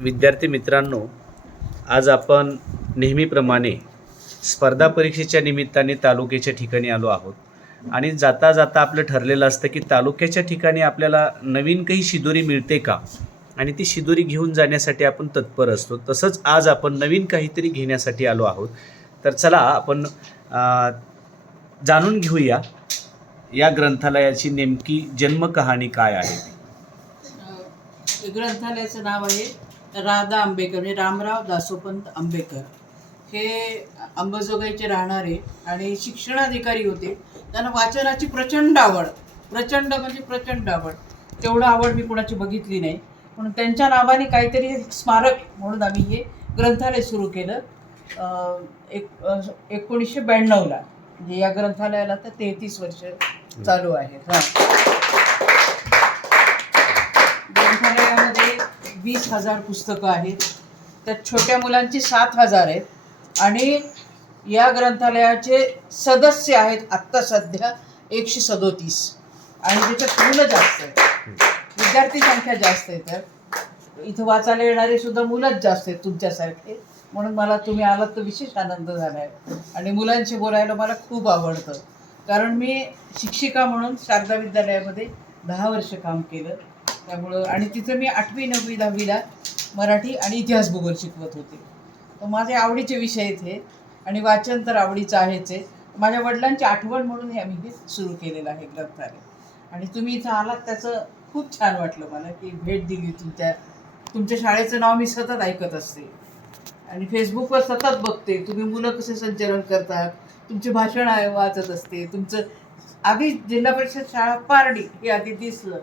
विद्यार्थी मित्रांनो आज आपण नेहमीप्रमाणे स्पर्धा परीक्षेच्या निमित्ताने तालुक्याच्या ठिकाणी आलो आहोत. आणि जाता जाता आपलं ठरलेलं असतं की तालुक्याच्या ठिकाणी आपल्याला नवीन काही शिदोरी मिळते का? आणि ती शिदोरी घेऊन जाण्यासाठी आपण तत्पर असतो. तसंच आज आपण नवीन काहीतरी घेण्यासाठी आलो आहोत. तर चला आपण जाणून घेऊया या ग्रंथालयाची नेमकी जन्मकहाणी काय आहे? ग्रंथालयाचं नाव आहे राधा आंबेकर म्हणजे रामराव दासोपंत आंबेकर हे अंबाजोगाईचे राहणारे आणि शिक्षणाधिकारी होते. त्यांना वाचनाची प्रचंड आवड प्रचंड म्हणजे प्रचंड आवड. तेवढं आवड मी कुणाची बघितली नाही. म्हणून त्यांच्या नावाने काहीतरी स्मारक म्हणून आम्ही हे ग्रंथालय सुरू केलं. एक एकोणीसशे ब्याण्णवला. म्हणजे या ग्रंथालयाला तर तेहतीस वर्ष चालू आहे. हां. वीस हजार पुस्तकं आहेत. त्यात छोट्या मुलांची सात हजार आहेत. आणि या ग्रंथालयाचे सदस्य आहेत आत्ता सध्या एकशे सदोतीस. आणि त्याच्यात मुलं जास्त आहेत. विद्यार्थी संख्या जास्त आहे तर. इथं वाचायला येणारे सुद्धा मुलंच जास्त आहेत तुमच्यासारखे. म्हणून मला तुम्ही आलात तर विशेष आनंद झाला आहे आणि मुलांशी बोलायला मला खूप आवडतं. कारण मी शिक्षिका म्हणून शारदा विद्यालयामध्ये दहा वर्ष काम केलं. त्यामुळं आणि तिथं मी आठवी नववी दहावीला मराठी आणि इतिहास भूगोल शिकवत होते. तर माझे आवडीचे विषय आहेत हे आणि वाचन तर आवडीचं आहेच आहे माझ्या वडिलांची आठवण म्हणून हे आम्ही हे सुरू केलेलं आहे ग्रंथालय. आणि तुम्ही इथं आलात त्याचं खूप छान वाटलं मला की भेट दिली तुमच्या तुमच्या शाळेचं नाव मी सतत ऐकत असते. आणि फेसबुकवर सतत बघते तुम्ही मुलं कसे संचलन करतात तुमचे भाषण आहे वाचत असते तुमचं आधी जिल्हा परिषद शाळा पारडी हे आधी दिसलं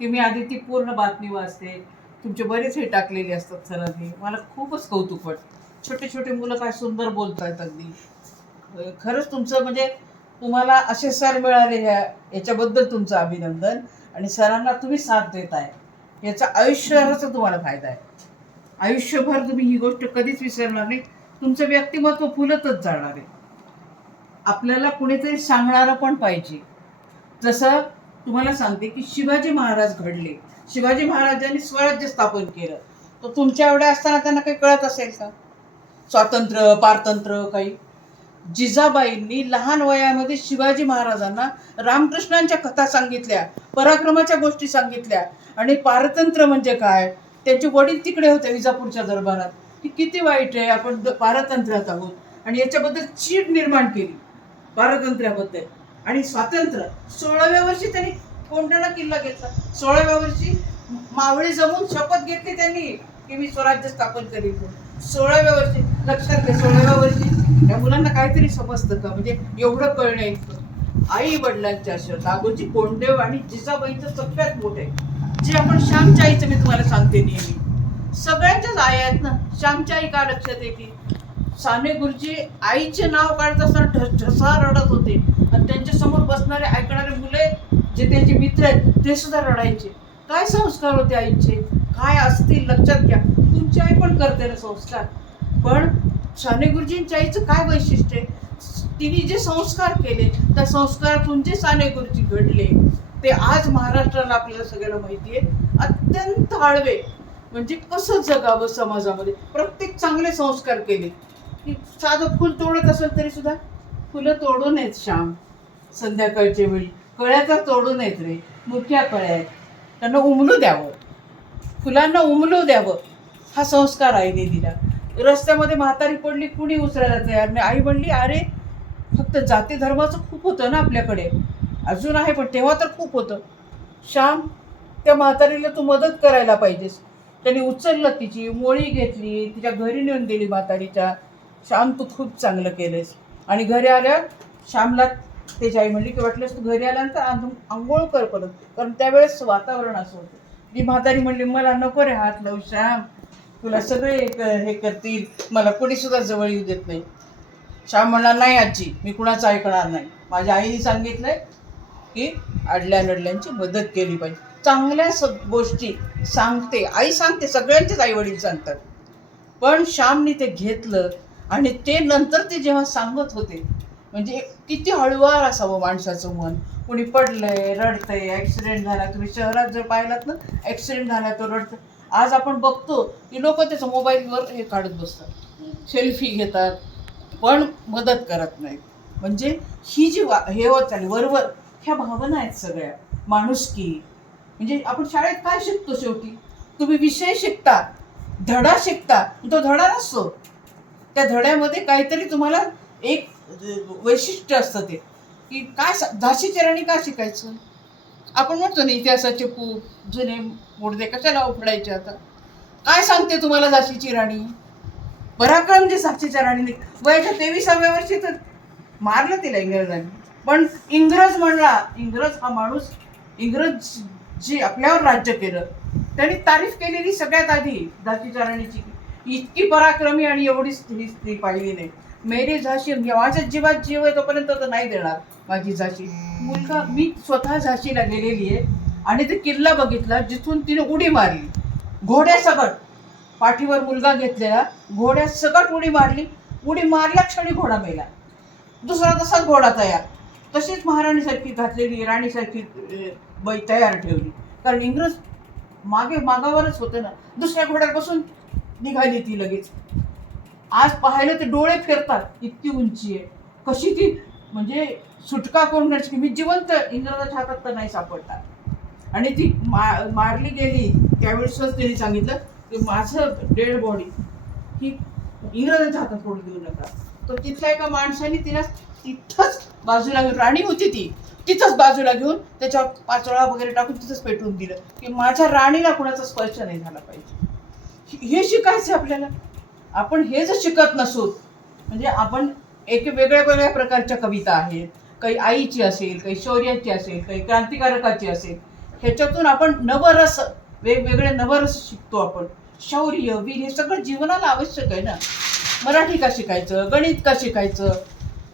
की मी आधी ती पूर्ण बातमी वाचते. तुमचे बरेच हे टाकलेले असतात सरांनी. मला खूपच कौतुक वाटतं. छोटे छोटे मुलं काय सुंदर बोलत आहेत अगदी खरंच तुमचं म्हणजे तुम्हाला असे सर मिळाले ह्या याच्याबद्दल तुमचं अभिनंदन. आणि सरांना तुम्ही साथ देत आहे याचा आयुष्यभराचा तुम्हाला फायदा आहे. आयुष्यभर तुम्ही ही गोष्ट कधीच विसरणार नाही. तुमचं व्यक्तिमत्व फुलतच जाणार आहे. आपल्याला कुणीतरी सांगणारं पण पाहिजे. जसं तुम्हाला सांगते की शिवाजी महाराज घडले. शिवाजी महाराजांनी स्वराज्य स्थापन केलं. तर तुमच्या एवढ्या असताना त्यांना काही कळत असेल का? स्वातंत्र्य पारतंत्र काही? जिजाबाईंनी लहान वयामध्ये शिवाजी महाराजांना रामकृष्णांच्या कथा सांगितल्या पराक्रमाच्या गोष्टी सांगितल्या. आणि पारतंत्र्य म्हणजे काय? त्यांचे वडील तिकडे होते विजापूरच्या दरबारात. की किती वाईट आहे आपण पारतंत्र्यात आहोत. आणि याच्याबद्दल चीड निर्माण केली. पारतंत्र्याबद्दल. आणि स्वातंत्र्य. सोळाव्या वर्षी त्यांनी कोंढाणा किल्ला घेतला. सोळाव्या वर्षी मावळी जमून शपथ घेतली त्यांनी की मी स्वराज्य स्थापन करीन सोळाव्या वर्षी लक्षात घ्या सोळाव्या वर्षी या मुलांना काहीतरी समजतं का? म्हणजे एवढं कळणं इतकं आई वडिलांच्या अशा दागोजी कोंडेव आणि जिजाबाईंचं सगळ्यात मोठे जे आपण श्यामच्या आईचं मी तुम्हाला सांगते नेहमी. सगळ्यांच्याच आई आहेत ना? श्यामच्या आई का लक्षात येते? साने गुरुजी आईचे नाव काढत असताना ढ- ढसा रडत होते. आणि त्यांच्यासमोर बसणारे ऐकणारे मुले जे त्यांचे मित्र आहेत ते सुद्धा रडायचे. काय संस्कार होते आईचे? काय असतील लक्षात घ्या. तुमची आई पण करते ना संस्कार. पण साने गुरुजींच्या आईचं काय वैशिष्ट्य आहे? तिने जे संस्कार केले त्या संस्कारातून जे साने गुरुजी घडले ते आज महाराष्ट्राला आपल्याला सगळ्यांना माहिती आहे. अत्यंत आळवे. म्हणजे कसं जगावं समाजामध्ये? प्रत्येक चांगले संस्कार केले. की साधं फुल तोडत असेल तरी सुद्धा फुलं तोडून येत श्याम संध्याकाळच्या वेळी. कळ्या तर तोडून येत रे मुख्या कळ्या आहेत. त्यांना उमलू द्यावं. फुलांना उमलू द्यावं. हा संस्कार आईने दिला रस्त्यामध्ये म्हातारी पडली कुणी उचलायला तयार नाही. आई म्हणली अरे फक्त जाती धर्माचं खूप होतं ना आपल्याकडे. अजून आहे पण तेव्हा तर खूप होतं. श्याम त्या म्हातारीला तू मदत करायला पाहिजेस. त्यांनी उचललं तिची मोळी घेतली तिच्या घरी नेऊन दिली म्हातारीच्या. श्याम तू खूप चांगलं केलंस आणि घरी आल्यावर श्यामला त्याची आई म्हणली की वाटलंस तू घरी आल्यानंतर आंघोळ आंघोळ कर परत. कारण त्यावेळेस वातावरण असं होतं. ती म्हातारी म्हणली मला नको रे हात लावू श्याम. तुला सगळे एक हे करतील. मला कोणीसुद्धा जवळ येऊ देत नाही. श्याम म्हणला नाही आजी मी कुणाचं ऐकणार नाही. माझ्या आईने सांगितलंय की अडल्या नडल्यांची मदत केली पाहिजे. चांगल्या स गोष्टी सांगते. आई सांगते सगळ्यांचेच आई वडील सांगतात. पण श्यामने ते घेतलं आणि ते नंतर ते जेव्हा सांगत होते म्हणजे किती हळुवार असावं माणसाचं मन. कोणी पडलंय रडतंय ॲक्सिडेंट झाला तुम्ही शहरात जर पाहिलात ना ॲक्सिडेंट झाला तो रडतं आज आपण बघतो की लोक त्याचं मोबाईलवर हे काढत बसतात. सेल्फी घेतात पण मदत करत नाहीत. म्हणजे ही जी वा हे होत चालली वरवर ह्या भावना आहेत सगळ्या. माणुसकी म्हणजे आपण शाळेत काय शिकतो शेवटी? तुम्ही विषय शिकता धडा शिकता तो धडा नसतो. त्या धड्यामध्ये काहीतरी तुम्हाला एक वैशिष्ट्य असतं ते. की काय सा- झाशीच्या राणी का शिकायचं? आपण म्हणतो ना इतिहासाचे खूप जुने मुडदे कशाला उफडायचे आता? काय सांगते तुम्हाला झाशीची राणी? पराक्रम जे झाशीच्या राणीने वयाच्या तेविसाव्या वर्षी तर मारलं तिला इंग्रजांनी. पण इंग्रज म्हणला इंग्रज हा माणूस इंग्रज जी आपल्यावर राज्य केलं त्यांनी तारीफ केलेली सगळ्यात आधी झाशीच्या राणीची. इतकी पराक्रमी आणि एवढी स्त्री स्त्री पाहिली नाही मेरी झाशी माझ्या जीवात जीव आहे तोपर्यंत तर नाही देणार माझी झाशी. मुलगा मी स्वतः झाशीला गेलेली आहे आणि ते किल्ला बघितला जिथून तिने उडी मारली. घोड्यासकट पाठीवर मुलगा घेतलेला. घोड्या सकट उडी मारली. उडी मारल्या क्षणी घोडा मेला. दुसरा तसाच घोडा तयार. तशीच महाराणीसारखी घातलेली राणीसारखी बाई तयार ठेवली. कारण इंग्रज मागे मागावरच होते ना. दुसऱ्या घोड्यापासून निघाली ती लगेच. आज पाहिलं ते डोळे फिरतात इतकी उंची आहे. कशी ती म्हणजे सुटका करून मी जिवंत इंग्रजाच्या हातात तर नाही सापडतात आणि ती मा मारली गेली त्यावेळेसच तिने सांगितलं की माझं डेड बॉडी ही इंग्रजांच्या हातात पडू देऊ नका. तर तिथल्या एका माणसाने तिला तिथंच बाजूला घेऊन राणी होती ती तिथंच बाजूला घेऊन त्याच्यावर पाचोळा वगैरे टाकून तिथंच पेटवून दिलं की माझ्या राणीला कुणाचा स्पर्श नाही झाला पाहिजे. हे- शिकायचं आपल्याला. आपण हे जर शिकत नसू म्हणजे आपण एक वेगळ्या वेगळ्या प्रकारच्या कविता आहेत काही आईची असेल काही शौर्याची असेल काही क्रांतिकारकाची असेल ह्याच्यातून आपण नवरस वेगवेगळे नवरस शिकतो आपण. शौर्य वीर हे सगळं जीवनाला आवश्यक आहे ना. मराठी का शिकायचं गणित का शिकायचं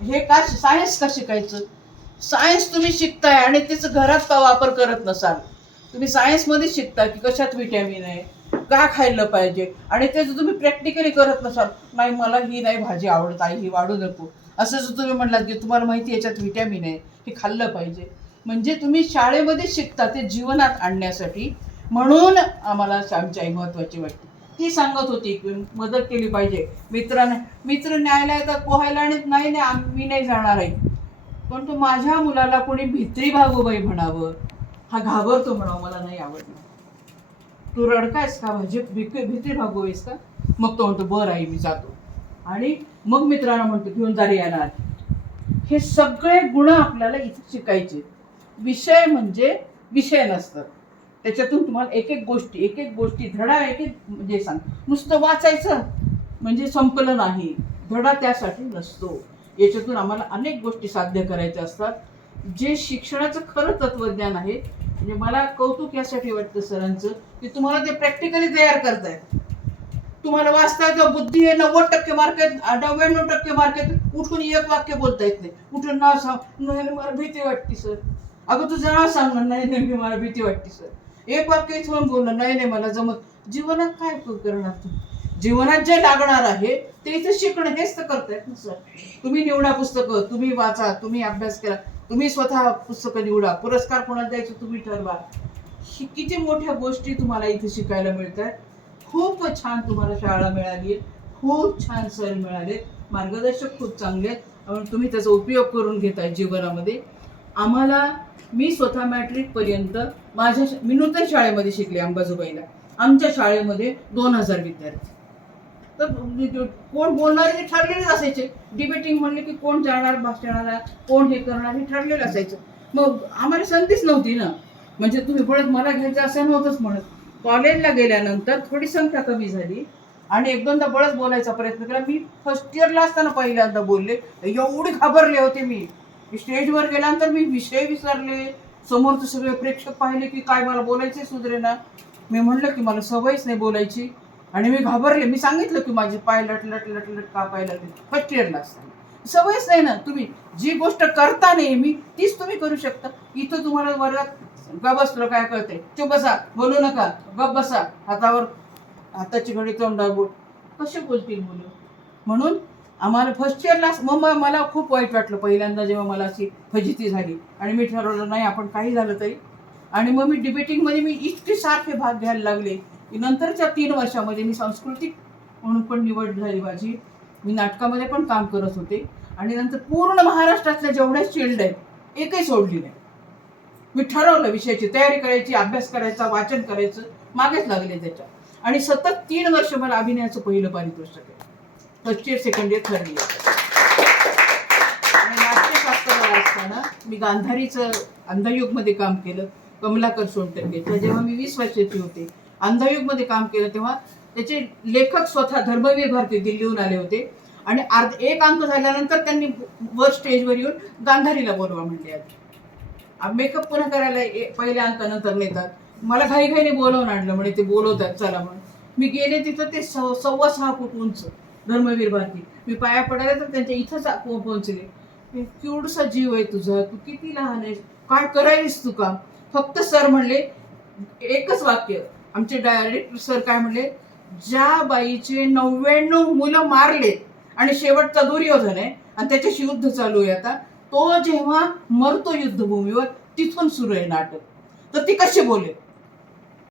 हे का सायन्स का शिकायचं? सायन्स तुम्ही शिकताय आणि त्याचं घरात का वापर करत नसाल? तुम्ही सायन्समध्ये शिकता की कशात विटॅमिन आहे? का खायला पाहिजे? आणि ते जर तुम्ही प्रॅक्टिकली करत नसाल नाही मला ही नाही भाजी आवडत आहे ही वाढू नको. असं जर तुम्ही म्हणलात की तुम्हाला माहिती याच्यात विटॅमिन आहे हे खाल्लं पाहिजे. म्हणजे तुम्ही शाळेमध्ये शिकता ते जीवनात आणण्यासाठी. म्हणून आम्हाला आमची आई महत्वाची वाटते. ती सांगत होती की मदत केली पाहिजे. मित्राने मित्र न्यायालयात पोहायला आणि नाही नाही मी नाही जाणार आहे. पण तो माझ्या मुलाला कोणी भित्री भागोबाई म्हणावं हा घाबरतो म्हणावं मला नाही आवडलं तू रडकायस का? भाजी भीती भीती भागोयस का? मग तो म्हणतो बरं आई मी जातो. आणि मग मित्रांना म्हणतो घेऊन जा येणार हे सगळे गुण आपल्याला इथे शिकायचे. विषय म्हणजे विषय नसतात. त्याच्यातून तुम्हाला एक एक गोष्टी एक एक गोष्टी धडा एक एक म्हणजे सांग. नुसतं वाचायचं म्हणजे संपलं नाही. धडा त्यासाठी नसतो. याच्यातून आम्हाला अनेक गोष्टी साध्य करायच्या असतात. जे शिक्षणाचं खरं तत्वज्ञान आहे म्हणजे मला कौतुक यासाठी वाटतं सरांचं की तुम्हाला ते प्रॅक्टिकली तयार करतायत. तुम्हाला वाचता येतं बुद्धी आहे नव्वद टक्के मार्क आहेत नव्याण्णव टक्के मार्क आहेत उठून एक वाक्य बोलता येत नाही. उठून नाव सांग नाही मला भीती वाटते सर. अगं तुझं नाव सांग ना नाही नाही मला भीती वाटते सर. एक वाक्य इथून बोलणं नाही नाही मला जमत. जीवनात काय करणार तू? जीवनात जे लागणार आहे ते इथं शिकणं हेच तर करतायत ना सर. तुम्ही निवडा पुस्तकं तुम्ही वाचा तुम्ही अभ्यास करा तुम्ही स्वतः पुस्तकं निवडा. पुरस्कार कोणाला द्यायचं तुम्ही ठरवा. किती मोठ्या गोष्टी तुम्हाला इथे शिकायला मिळतात. खूप छान तुम्हाला शाळा मिळाली. आहे खूप छान सर मिळाले. मार्गदर्शक खूप चांगले आहेत. आणि तुम्ही त्याचा उपयोग करून घेताय जीवनामध्ये. आम्हाला मी स्वतः मॅट्रिकपर्यंत माझ्या मी नूतन शाळेमध्ये शिकले अंबाजोबाईला आमच्या शाळेमध्ये दोन हजार विद्यार्थी. तर कोण बोलणारे ते ठरलेलेच असायचे. डिबेटिंग म्हणले की कोण जाणार भाषणाला कोण हे करणार हे ठरलेलं असायचं. मग आम्हाला संधीच नव्हती ना. म्हणजे तुम्ही पळत मला घ्यायचं असं नव्हतंच म्हणत. कॉलेजला गेल्यानंतर थोडी संख्या कमी झाली. आणि एक दोनदा बळच बोलायचा प्रयत्न केला. मी फर्स्ट इयरला असताना पहिल्यांदा बोलले. एवढी घाबरले होते मी. स्टेजवर गेल्यानंतर मी विषय विसरले. समोरचे सगळे प्रेक्षक पाहिले की काय मला बोलायचे सुधरे ना मी म्हणलं की मला सवयच नाही बोलायची. आणि मी घाबरले. मी सांगितलं की माझे पाय लट लट लट लट का पाय फर्स्ट इयरला असताना. सवयच नाही ना. तुम्ही जी गोष्ट करता नेहमी तीच तुम्ही करू शकता. इथं तुम्हाला वर्गात ग बसलं काय कळते चुप बसा. बोलू नका. गप बसा. हातावर हाताची घडी तोंडा बोट कसे बोलतील मुलं? म्हणून आम्हाला फर्स्ट इयरला मग मला खूप वाईट वाटलं. पहिल्यांदा जेव्हा मला अशी फजिती झाली. आणि मी ठरवलं नाही आपण काही झालं तरी. आणि मग मी डिबेटिंगमध्ये मी इतके सारखे भाग घ्यायला लागले. नंतरच्या तीन वर्षामध्ये मी सांस्कृतिक म्हणून पण निवड झाली माझी. मी नाटकामध्ये पण काम करत होते. आणि नंतर पूर्ण महाराष्ट्रातल्या जेवढ्या शिल्ड आहेत एकही सोडली नाही. मी ठरवलं विषयाची तयारी करायची अभ्यास करायचा वाचन करायचं मागेच लागले त्याच्या. आणि सतत तीन वर्ष मला अभिनयाचं पहिलं पारितोषिक आहे. First year second year third year आणि नाट्यशास्त्राला असताना मी गांधारीचं अंधयुगमध्ये काम केलं कमलाकर सोनटक्केचं जेव्हा मी वीस वर्षाची होते अंधयुगमध्ये काम केलं तेव्हा त्याचे लेखक स्वतः धर्मवीर भारती दिल्लीहून आले होते. आणि अर्ध एक अंक झाल्यानंतर त्यांनी वर स्टेजवर येऊन गांधारीला बोलवा म्हणले आधी मेकअप पुन्हा करायला ए- पहिल्या अंकानंतर नेतात. मला घाईघाईने बोलवून आणलं म्हणे ते बोलवतात चला म्हणून मी गेले तिथं ते सव सव्वा सहा फूट उंच धर्मवीर भारती. मी पाया पडायला तर त्यांच्या इथंच पोहोचले. केवढसा जीव आहे तुझा? तू किती लहान आहेस? काय करायलीस तू काम? फक्त सर म्हणले एकच वाक्य आमचे डायरेक्टर सर काय म्हणले ज्या बाईचे नव्याण्णव मुलं मारलेत आणि शेवटचा दुर्योधन आहे आणि त्याच्याशी युद्ध चालू आहे आता तो जेव्हा मरतो युद्धभूमीवर तिथून सुरू आहे नाटक. तर ती कशी बोलेल?